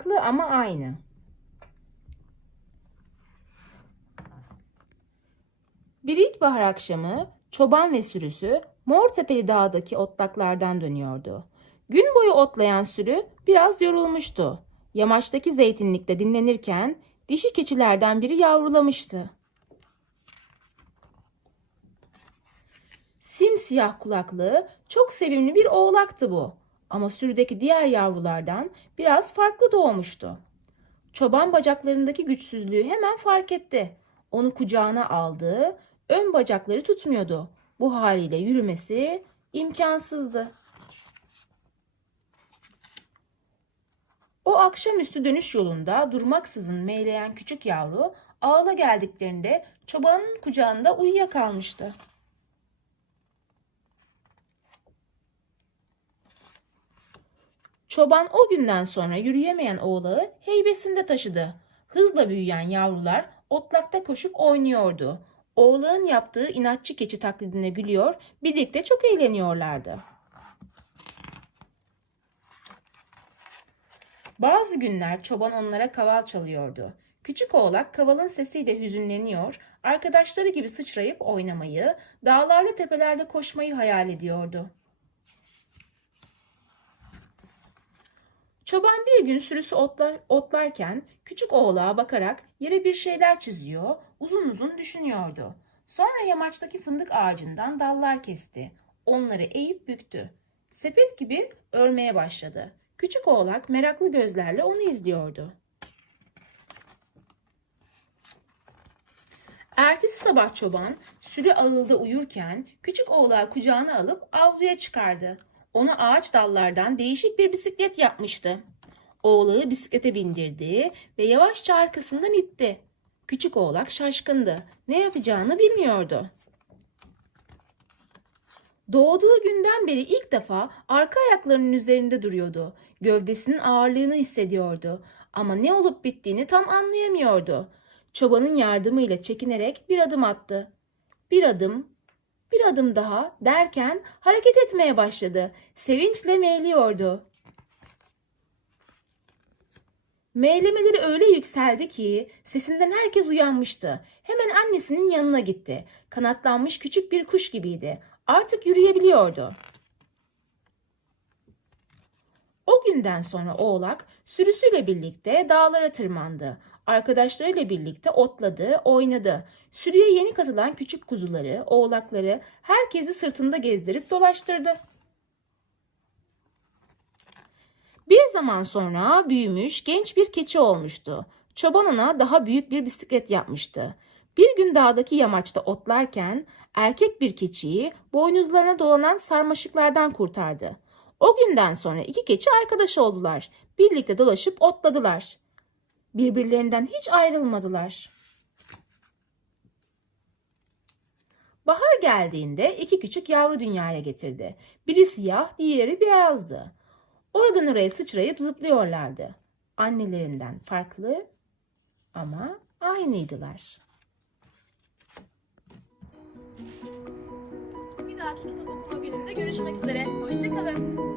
Farklı ama aynı. Bir ilkbahar akşamı çoban ve sürüsü Mortepeli Dağı'daki otlaklardan dönüyordu. Gün boyu otlayan sürü biraz yorulmuştu. Yamaçtaki zeytinlikte dinlenirken dişi keçilerden biri yavrulamıştı. Simsiyah kulaklı, çok sevimli bir oğlaktı bu. Ama sürüdeki diğer yavrulardan biraz farklı doğmuştu. Çoban bacaklarındaki güçsüzlüğü hemen fark etti. Onu kucağına aldı, ön bacakları tutmuyordu. Bu haliyle yürümesi imkansızdı. O akşamüstü dönüş yolunda durmaksızın meyleyen küçük yavru ağla geldiklerinde çobanın kucağında uyuyakalmıştı. Çoban o günden sonra yürüyemeyen oğlağı heybesinde taşıdı. Hızla büyüyen yavrular otlakta koşup oynuyordu. Oğlağın yaptığı inatçı keçi taklidine gülüyor, birlikte çok eğleniyorlardı. Bazı günler çoban onlara kaval çalıyordu. Küçük oğlak kavalın sesiyle hüzünleniyor, arkadaşları gibi sıçrayıp oynamayı, dağlarla tepelerde koşmayı hayal ediyordu. Çoban bir gün sürüsü otlar, otlarken küçük oğlağa bakarak yere bir şeyler çiziyor, uzun uzun düşünüyordu. Sonra yamaçtaki fındık ağacından dallar kesti. Onları eğip büktü. Sepet gibi örmeye başladı. Küçük oğlak meraklı gözlerle onu izliyordu. Ertesi sabah çoban sürü ağılda uyurken küçük oğlağı kucağına alıp avluya çıkardı. Ona ağaç dallardan değişik bir bisiklet yapmıştı. Oğlağı bisiklete bindirdi ve yavaşça arkasından itti. Küçük oğlak şaşkındı. Ne yapacağını bilmiyordu. Doğduğu günden beri ilk defa arka ayaklarının üzerinde duruyordu. Gövdesinin ağırlığını hissediyordu. Ama ne olup bittiğini tam anlayamıyordu. Çobanın yardımıyla çekinerek bir adım attı. Bir adım, bir adım daha derken hareket etmeye başladı. Sevinçle meyliyordu. Meylemeleri öyle yükseldi ki sesinden herkes uyanmıştı. Hemen annesinin yanına gitti. Kanatlanmış küçük bir kuş gibiydi. Artık yürüyebiliyordu. O günden sonra oğlak sürüsüyle birlikte dağlara tırmandı. Arkadaşlarıyla birlikte otladı, oynadı. Sürüye yeni katılan küçük kuzuları, oğlakları herkesi sırtında gezdirip dolaştırdı. Bir zaman sonra büyümüş genç bir keçi olmuştu. Çoban ona daha büyük bir bisiklet yapmıştı. Bir gün dağdaki yamaçta otlarken erkek bir keçiyi boynuzlarına dolanan sarmaşıklardan kurtardı. O günden sonra iki keçi arkadaş oldular. Birlikte dolaşıp otladılar. Birbirlerinden hiç ayrılmadılar. Bahar geldiğinde iki küçük yavru dünyaya getirdi. Biri siyah, diğeri beyazdı. Oradan oraya sıçrayıp zıplıyorlardı. Annelerinden farklı ama aynıydılar. Bir dahaki kitap okuma gününde görüşmek üzere. Hoşçakalın.